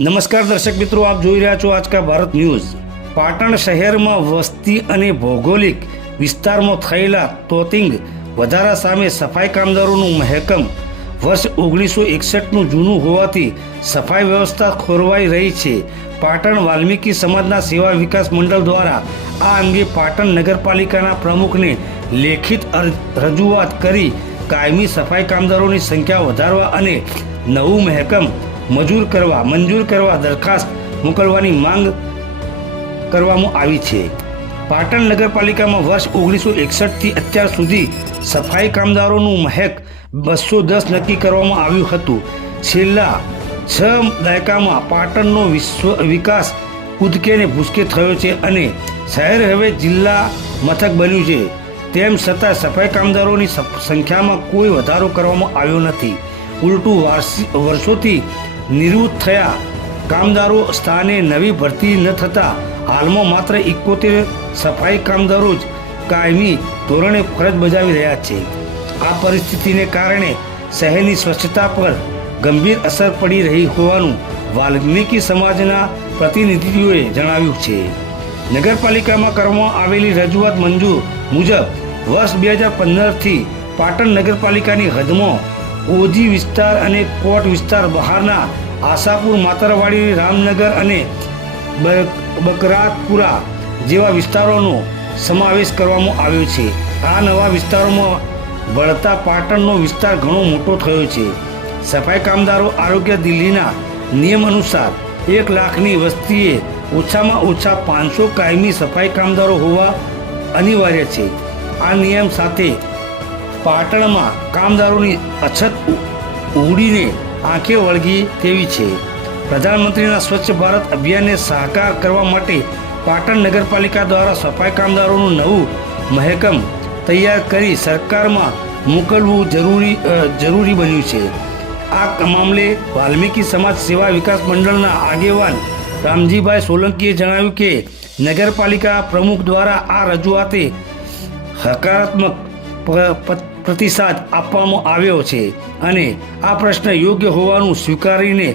નમસ્કાર દર્શક મિત્રો, આપ જોઈ રહ્યા છો આજકા ભારત ન્યૂઝ। પાટણ શહેરમાં વસ્તી અને ભૌગોલિક વિસ્તારમાં થયેલા તોતિંગ વધારા સામે સફાઈ કામદારોનું મહેકમ વર્ષ 1961નું જૂનું હોવાથી સફાઈ વ્યવસ્થા ખોરવાઈ રહી છે। પાટણ વાલ્મીકી સમાજના સેવા વિકાસ મંડળ દ્વારા આ અંગે પાટણ નગરપાલિકાના પ્રમુખને લેખિત રજૂઆત કરી કાયમી સફાઈ કામદારોની સંખ્યા વધારવા અને નવું મહેકમ મંજૂર કરવા દરખાસ્ત મોકલવાની માંગ કરવામાં આવી છે। પાટણ નગરપાલિકામાં વર્ષ 1961થી અત્યાર સુધી સફાઈ કામદારોનું મહેક 210 નક્કી કરવામાં આવ્યું હતું। છેલ્લા 6 દાયકામાં પાટણનો વિકાસ કૂદકે ને ભૂસકે થયો છે અને શહેર હવે જિલ્લા મથક બન્યું છે। તેમ છતાં સફાઈ કામદારોની સંખ્યામાં કોઈ વધારો કરવામાં આવ્યો નથી। ઉલટું વર્ષોથી નિવૃત્ત થયા કામદારો સ્થાને નવી ભરતી ન થતાં હાલમાં માત્ર 71 સફાઈ કામદારો જ કાયમી ધોરણે ફરજ બજાવી રહ્યા છે। આ પરિસ્થિતિને કારણે શહેરની સ્વચ્છતા પર ગંભીર અસર પડી રહી હોવાનું વાલ્મીકી સમાજના પ્રતિનિધિઓએ જણાવ્યું છે। નગરપાલિકામાં કરવામાં આવેલી રજૂઆત મુજબ વર્ષ 2015થી પાટણ નગરપાલિકાની હદમાં ઓજી વિસ્તાર અને કોટ વિસ્તાર બહારના આશાપુર, માતરવાડી, રામનગર અને બકરાતપુરા જેવા વિસ્તારોનો સમાવેશ કરવામાં આવ્યો છે। આ નવા વિસ્તારોમાં ભળતા પાટણનો વિસ્તાર ઘણો મોટો થયો છે। સફાઈ કામદારો આરોગ્ય દિલ્હીના નિયમ અનુસાર 1 લાખની વસ્તીએ ઓછામાં ઓછા 500 કાયમી સફાઈ કામદારો હોવા અનિવાર્ય છે। આ નિયમ સાથે પાટણમાં કામદારોની અછત ઉડીને આંખે વળગી તેવી છે। પ્રધાનમંત્રીના સ્વચ્છ ભારત અભિયાનને સાકાર કરવા માટે પાટણ નગરપાલિકા દ્વારા સફાઈ કામદારોનું નવું મહેકમ તૈયાર કરી સરકારમાં મોકલવું જરૂરી બન્યું છે। આ મામલે વાલ્મીકી સમાજ સેવા વિકાસ મંડળના આગેવાન રામજીભાઈ સોલંકીએ જણાવ્યું કે નગરપાલિકા પ્રમુખ દ્વારા આ રજૂઆતે હકારાત્મક પ્રતિસાદ આપવામાં આવ્યો છે અને આ પ્રશ્ન યોગ્ય હોવાનું સ્વીકારીને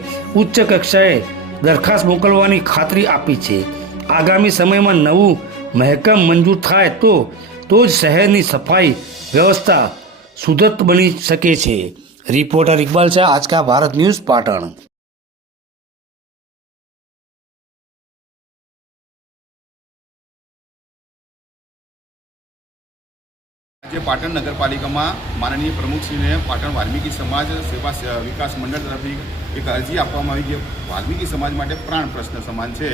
ઉચ્ચ કક્ષાએ દરખાસ્ત મોકલવાની ખાતરી આપી છે। આગામી સમયમાં નવું મહેકમ મંજૂર થાય તો જ શહેરની સફાઈ વ્યવસ્થા સુદૃઢ બની શકે છે। Reporter Iqbal Shah, Aajka Bharat news, Patan. આજે પાટણ નગરપાલિકામાં માનનીય પ્રમુખશ્રીને પાટણ વાલ્મીકી સમાજ સેવા વિકાસ મંડળ તરફથી એક અરજી આપવામાં આવી, જે વાલ્મીકી સમાજ માટે પ્રાણ પ્રશ્ન સમાન છે।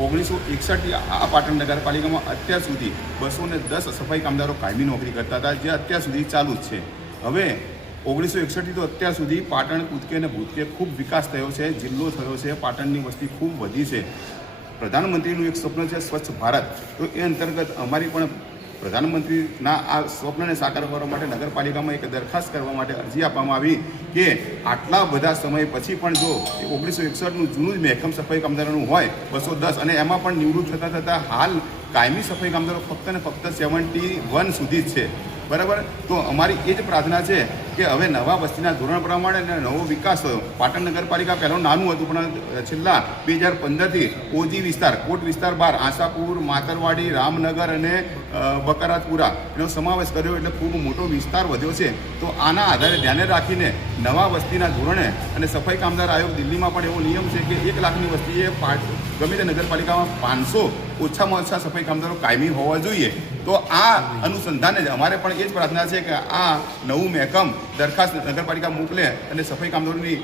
1961થી આ પાટણ નગરપાલિકામાં અત્યાર સુધી 210 સફાઈ કામદારો કાયમી નોકરી કરતા હતા, જે અત્યાર સુધી ચાલુ જ છે। હવે 1961થી તો અત્યાર સુધી પાટણ કૂદકે અને ભૂતકે ખૂબ વિકાસ થયો છે, જિલ્લો થયો છે, પાટણની વસ્તી ખૂબ વધી છે। પ્રધાનમંત્રીનું એક સ્વપ્ન છે સ્વચ્છ ભારત, તો એ અંતર્ગત અમારી પણ પ્રધાનમંત્રીના આ સ્વપ્નને સાકાર કરવા માટે નગરપાલિકામાં એક દરખાસ્ત કરવા માટે અરજી આપવામાં આવી કે આટલા બધા સમય પછી પણ જો 1961નું જૂનું જ મહેકમ સફાઈ કામદારોનું હોય 210 અને એમાં પણ નિવૃત્ત થતાં હાલ કાયમી સફાઈ કામદારો ફક્ત ને ફક્ત 71 સુધી જ છે, બરાબર। તો અમારી એ જ પ્રાર્થના છે કે હવે નવા વસ્તીના ધોરણ પ્રમાણે અને નવો વિકાસ થયો। પાટણ નગરપાલિકા પહેલાં નાનું હતું, પણ છેલ્લા 2015થી ઓજી વિસ્તાર, કોટ વિસ્તાર બહાર આશાપુર, માતરવાડી, રામનગર અને બકરાતપુરા એનો સમાવેશ કર્યો, એટલે ખૂબ મોટો વિસ્તાર વધ્યો છે। તો આના આધારે ધ્યાને રાખીને નવા વસ્તીના ધોરણે અને સફાઈ કામદાર આયોગ દિલ્હીમાં પણ એવો નિયમ છે કે 1 લાખની વસ્તીએ ગમે તે નગરપાલિકામાં 500 ઓછામાં ઓછા સફાઈ કામદારો કાયમી હોવા જોઈએ। તો આ અનુસંધાને જ અમારે પણ એ જ પ્રાર્થના છે કે આ નવું મહેકમ દરખાસ્ત નગરપાલિકા મોકલે અને સફાઈ કામદારોની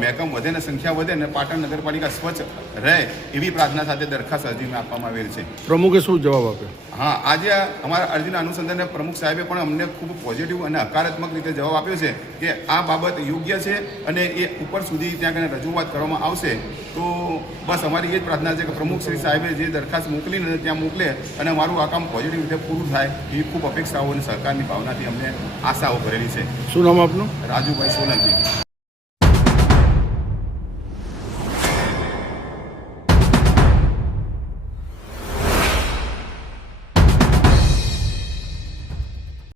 મહેકમ વધે અને સંખ્યા વધે અને પાટણ નગરપાલિકા સ્વચ્છ રહે, એવી પ્રાર્થના સાથે દરખાસ્ત અરજીમાં આપવામાં આવેલ છે। પ્રમુખે શું જવાબ આપ્યો? હા, આજે અમારા અરજીના અનુસંધાને પ્રમુખ સાહેબે પણ અમને ખૂબ પોઝિટિવ અને હકારાત્મક રીતે જવાબ આપ્યો છે કે આ બાબત યોગ્ય છે અને એ ઉપર સુધી ત્યાં કને રજૂઆત કરવામાં આવશે। તો બસ અમારી એ જ પ્રાર્થના છે કે પ્રમુખ શ્રી સાહેબે જે દરખાસ્ત મોકલીને ત્યાં મોકલે અને અમારું આ કામ પોઝિટિવ રીતે પૂરું થાય, એવી ખૂબ અપેક્ષાઓ અને સરકારની ભાવનાથી અમને આશાઓ કરેલી છે। શું નામ આપનું? રાજુભાઈ સોલંકી।